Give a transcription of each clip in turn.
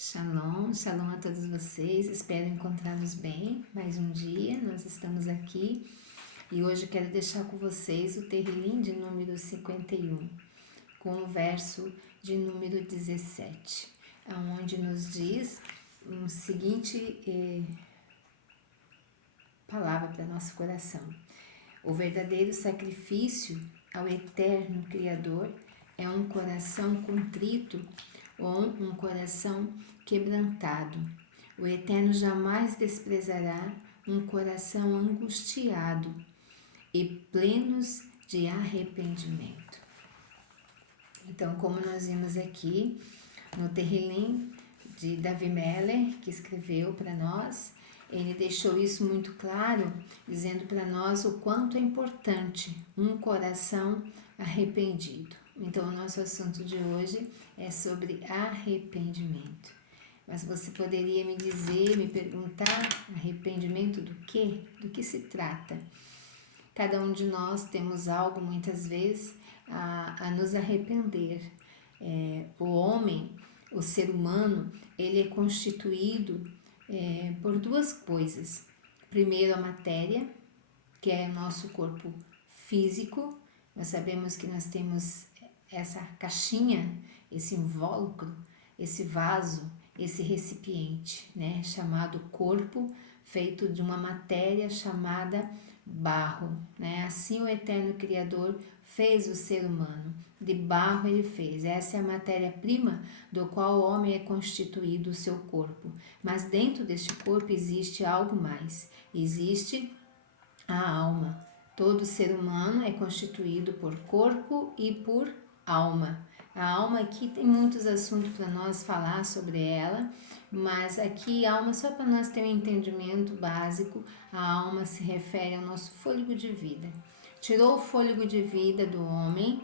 Shalom, shalom a todos vocês, espero encontrá-los bem. Mais um dia, nós estamos aqui e hoje eu quero deixar com vocês o Terrilim de número 51, com o verso de número 17, onde nos diz um seguinte palavra para nosso coração: o verdadeiro sacrifício ao eterno Criador é um coração contrito ou um coração quebrantado. O Eterno jamais desprezará um coração angustiado e plenos de arrependimento. Então, como nós vimos aqui no Terrilim de Davi Meller, que escreveu para nós, ele deixou isso muito claro, dizendo para nós o quanto é importante um coração arrependido. Então, o nosso assunto de hoje é sobre arrependimento. Mas você poderia me dizer, me perguntar, arrependimento do quê? Do que se trata? Cada um de nós temos algo, muitas vezes, a nos arrepender. O homem, o ser humano, ele é constituído por duas coisas. Primeiro, a matéria, que é o nosso corpo físico. Nós sabemos que nós temos essa caixinha, esse invólucro, esse vaso, esse recipiente, né, chamado corpo, feito de uma matéria chamada barro, né? Assim o eterno Criador fez o ser humano, de barro ele fez. Essa é a matéria-prima do qual o homem é constituído, o seu corpo. Mas dentro deste corpo existe algo mais, existe a alma. Todo ser humano é constituído por corpo e por alma. A alma aqui tem muitos assuntos para nós falar sobre ela, mas aqui alma, só para nós ter um entendimento básico, a alma se refere ao nosso fôlego de vida. Tirou o fôlego de vida do homem,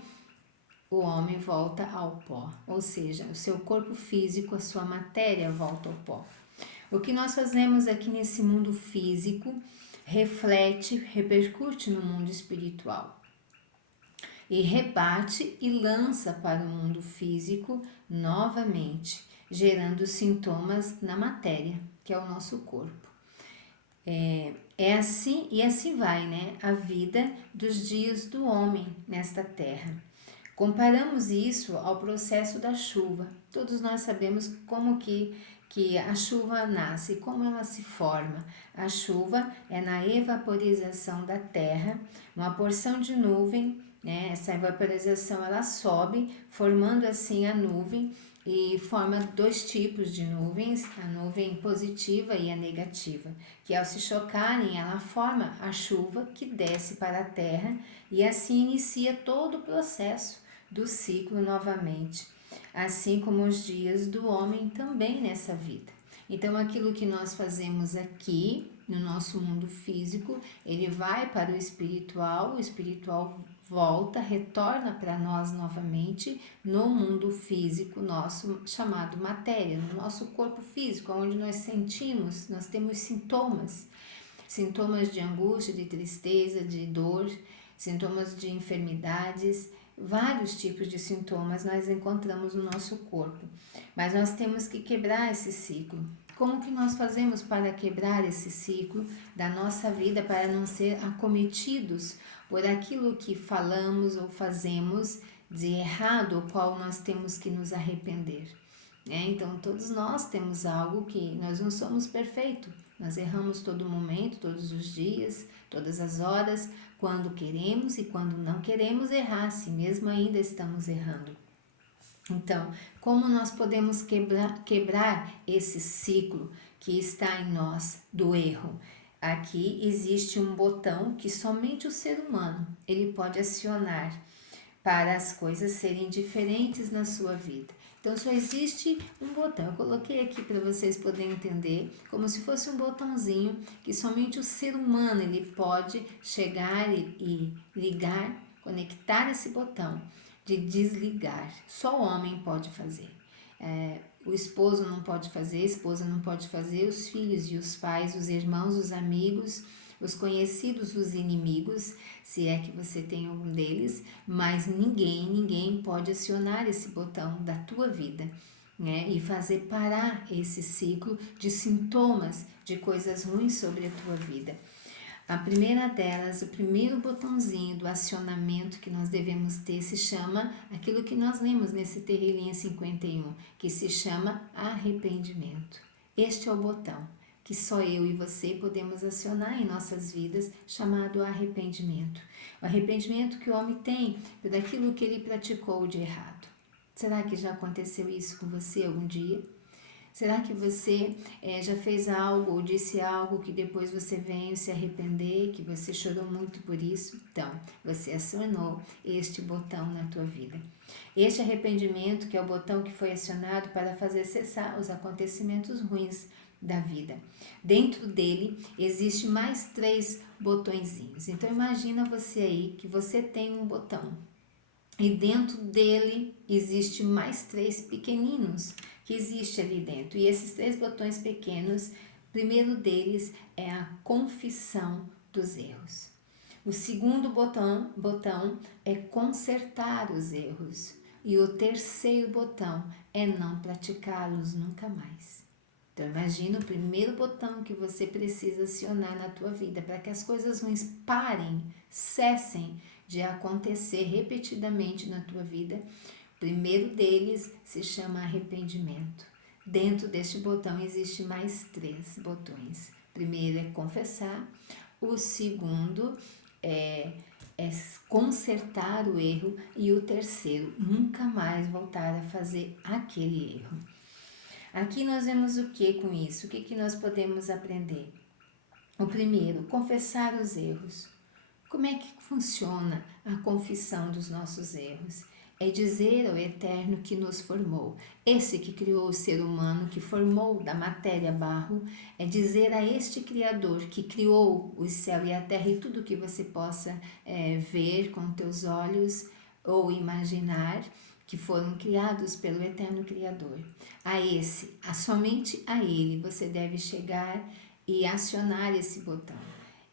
o homem volta ao pó, ou seja, o seu corpo físico, a sua matéria volta ao pó. O que nós fazemos aqui nesse mundo físico reflete, repercute no mundo espiritual e rebate e lança para o mundo físico novamente, gerando sintomas na matéria, que é o nosso corpo. É assim e assim vai, né? A vida dos dias do homem nesta terra. Comparamos isso ao processo da chuva. Todos nós sabemos como que a chuva nasce, como ela se forma. A chuva é na evaporização da terra, uma porção de nuvem, né? Essa evaporização ela sobe, formando assim a nuvem e forma dois tipos de nuvens, a nuvem positiva e a negativa, que ao se chocarem ela forma a chuva que desce para a terra e assim inicia todo o processo do ciclo novamente, assim como os dias do homem também nessa vida. Então, aquilo que nós fazemos aqui no nosso mundo físico, ele vai para o espiritual volta, retorna para nós novamente no mundo físico nosso, chamado matéria, no nosso corpo físico, onde nós sentimos, nós temos sintomas de angústia, de tristeza, de dor, sintomas de enfermidades. Vários tipos de sintomas nós encontramos no nosso corpo, mas nós temos que quebrar esse ciclo. Como que nós fazemos para quebrar esse ciclo da nossa vida, para não ser acometidos por aquilo que falamos ou fazemos de errado, o qual nós temos que nos arrepender? Então, todos nós temos algo que nós não somos perfeitos. Nós erramos todo momento, todos os dias, todas as horas, quando queremos e quando não queremos errar, se mesmo ainda estamos errando. Então, como nós podemos quebrar esse ciclo que está em nós do erro? Aqui existe um botão que somente o ser humano ele pode acionar para as coisas serem diferentes na sua vida. Então, só existe um botão. Eu coloquei aqui para vocês poderem entender, como se fosse um botãozinho que somente o ser humano ele pode chegar e ligar, conectar esse botão de desligar. Só o homem pode fazer. O esposo não pode fazer, a esposa não pode fazer, os filhos e os pais, os irmãos, os amigos, os conhecidos, os inimigos, se é que você tem algum deles, mas ninguém pode acionar esse botão da tua vida. né? E fazer parar esse ciclo de sintomas de coisas ruins sobre a tua vida. A primeira delas, o primeiro botãozinho do acionamento que nós devemos ter se chama aquilo que nós lemos nesse Terrilinha 51, que se chama arrependimento. Este é o botão que só eu e você podemos acionar em nossas vidas, chamado arrependimento. O arrependimento que o homem tem por aquilo que ele praticou de errado. Será que já aconteceu isso com você algum dia? Será que você já fez algo ou disse algo que depois você veio se arrepender, que você chorou muito por isso? Então, você acionou este botão na tua vida. Este arrependimento, que é o botão que foi acionado para fazer cessar os acontecimentos ruins da vida. Dentro dele existe mais 3 botõezinhos. Então imagina você aí que você tem um botão e dentro dele existe mais 3 pequeninos que existe ali dentro. E esses 3 botões pequenos, o primeiro deles é a confissão dos erros. O segundo botão é consertar os erros. E o terceiro botão é não praticá-los nunca mais. Então imagina o primeiro botão que você precisa acionar na tua vida para que as coisas ruins parem, cessem de acontecer repetidamente na tua vida. O primeiro deles se chama arrependimento. Dentro deste botão existe mais 3 botões. O primeiro é confessar, o segundo é consertar o erro e o terceiro, nunca mais voltar a fazer aquele erro. Aqui nós vemos o que com isso? O que nós podemos aprender? O primeiro, confessar os erros. Como é que funciona a confissão dos nossos erros? É dizer ao Eterno que nos formou, esse que criou o ser humano, que formou da matéria barro, é dizer a este Criador que criou o céu e a terra e tudo que você possa ver com teus olhos ou imaginar, que foram criados pelo Eterno Criador. Somente a Ele você deve chegar e acionar esse botão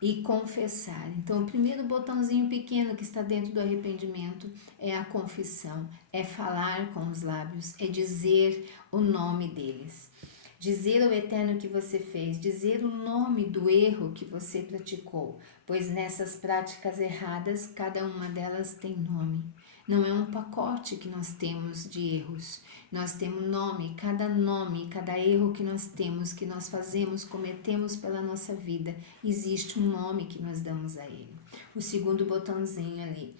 e confessar. Então, o primeiro botãozinho pequeno que está dentro do arrependimento é a confissão, é falar com os lábios, é dizer o nome deles. Dizer ao Eterno que você fez, dizer o nome do erro que você praticou, pois nessas práticas erradas, cada uma delas tem nome. Não é um pacote que nós temos de erros. Nós temos nome, cada erro que nós temos, que nós fazemos, cometemos pela nossa vida, existe um nome que nós damos a ele. O segundo botãozinho ali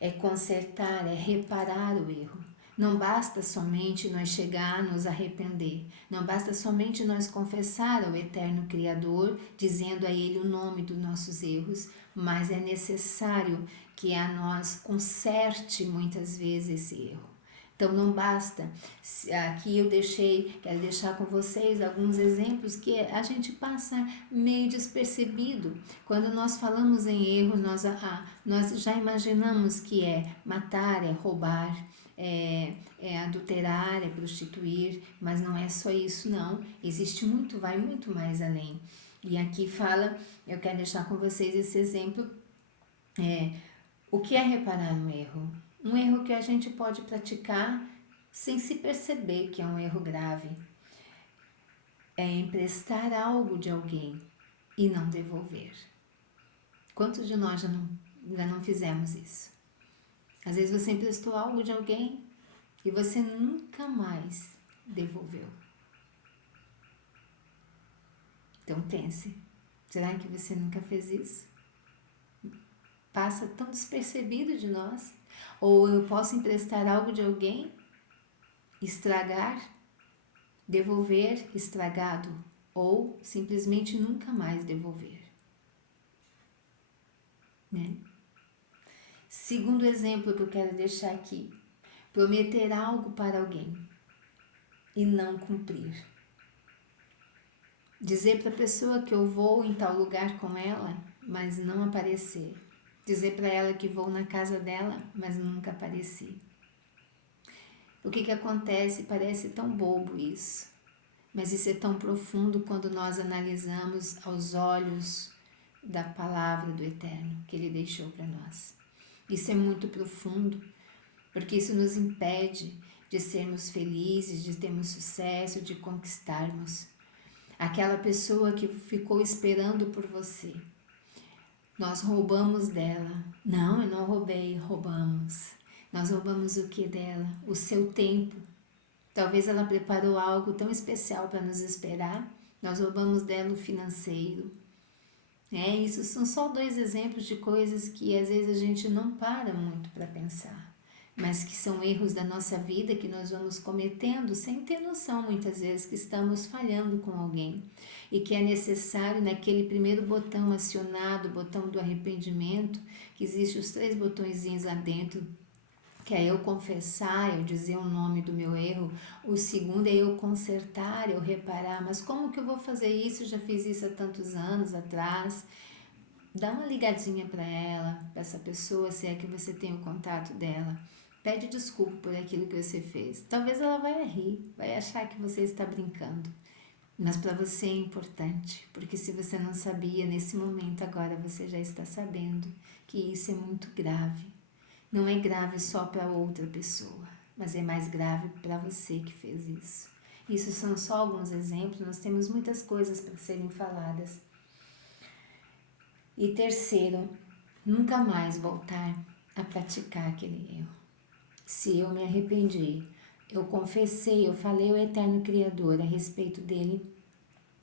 é consertar, é reparar o erro. Não basta somente nós chegar a nos arrepender, não basta somente nós confessar ao Eterno Criador, dizendo a Ele o nome dos nossos erros, mas é necessário que a nós conserte muitas vezes esse erro. Então não basta, aqui quero deixar com vocês alguns exemplos que a gente passa meio despercebido. Quando nós falamos em erro, nós já imaginamos que é matar, é roubar, é adulterar, é prostituir, mas não é só isso não, vai muito mais além. E aqui eu quero deixar com vocês esse exemplo, o que é reparar um erro? Um erro que a gente pode praticar sem se perceber que é um erro grave. É emprestar algo de alguém e não devolver. Quantos de nós já não fizemos isso? Às vezes você emprestou algo de alguém e você nunca mais devolveu. Então pense, será que você nunca fez isso? Passa tão despercebido de nós? Ou eu posso emprestar algo de alguém, estragar, devolver estragado, ou simplesmente nunca mais devolver, né? Segundo exemplo que eu quero deixar aqui, prometer algo para alguém e não cumprir. Dizer para a pessoa que eu vou em tal lugar com ela, mas não aparecer. Dizer para ela que vou na casa dela, mas nunca apareci. O que acontece? Parece tão bobo isso, mas isso é tão profundo quando nós analisamos aos olhos da palavra do Eterno que Ele deixou para nós. Isso é muito profundo, porque isso nos impede de sermos felizes, de termos sucesso, de conquistarmos. Aquela pessoa que ficou esperando por você. Nós roubamos dela. Não, eu não roubei, roubamos. Nós roubamos o que dela? O seu tempo. Talvez ela preparou algo tão especial para nos esperar. Nós roubamos dela o financeiro. Isso são só 2 exemplos de coisas que às vezes a gente não para muito para pensar, mas que são erros da nossa vida que nós vamos cometendo sem ter noção muitas vezes que estamos falhando com alguém e que é necessário naquele primeiro botão acionado, o botão do arrependimento, que existe os 3 botõezinhos lá dentro, que é eu confessar, eu dizer o nome do meu erro. O segundo é eu consertar, eu reparar. Mas como que eu vou fazer isso? Eu já fiz isso há tantos anos atrás. Dá uma ligadinha para ela, para essa pessoa, se é que você tem o contato dela. Pede desculpa por aquilo que você fez. Talvez ela vai rir, vai achar que você está brincando. Mas para você é importante, porque se você não sabia nesse momento, agora você já está sabendo que isso é muito grave. Não é grave só para outra pessoa, mas é mais grave para você que fez isso. Isso são só alguns exemplos, nós temos muitas coisas para serem faladas. E terceiro, nunca mais voltar a praticar aquele erro. Se eu me arrependi, eu confessei, eu falei ao Eterno Criador a respeito dele,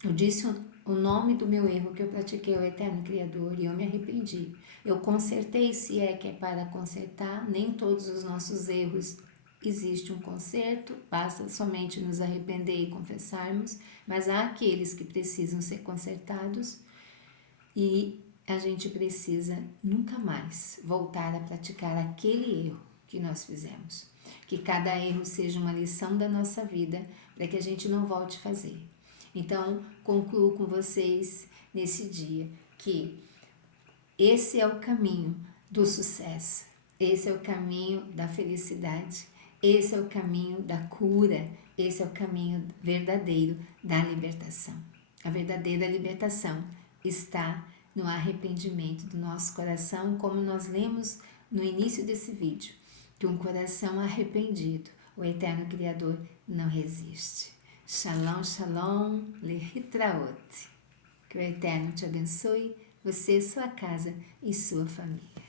eu disse o nome do meu erro que eu pratiquei ao Eterno Criador e eu me arrependi. Eu consertei, se é que é para consertar. Nem todos os nossos erros existe um conserto, basta somente nos arrepender e confessarmos, mas há aqueles que precisam ser consertados e a gente precisa nunca mais voltar a praticar aquele erro que nós fizemos. Que cada erro seja uma lição da nossa vida para que a gente não volte a fazer. Então, concluo com vocês nesse dia que esse é o caminho do sucesso, esse é o caminho da felicidade, esse é o caminho da cura, esse é o caminho verdadeiro da libertação. A verdadeira libertação está no arrependimento do nosso coração, como nós lemos no início desse vídeo, que um coração arrependido, o Eterno Criador não resiste. Shalom, shalom, lehitraot. Que o Eterno te abençoe, você, sua casa e sua família.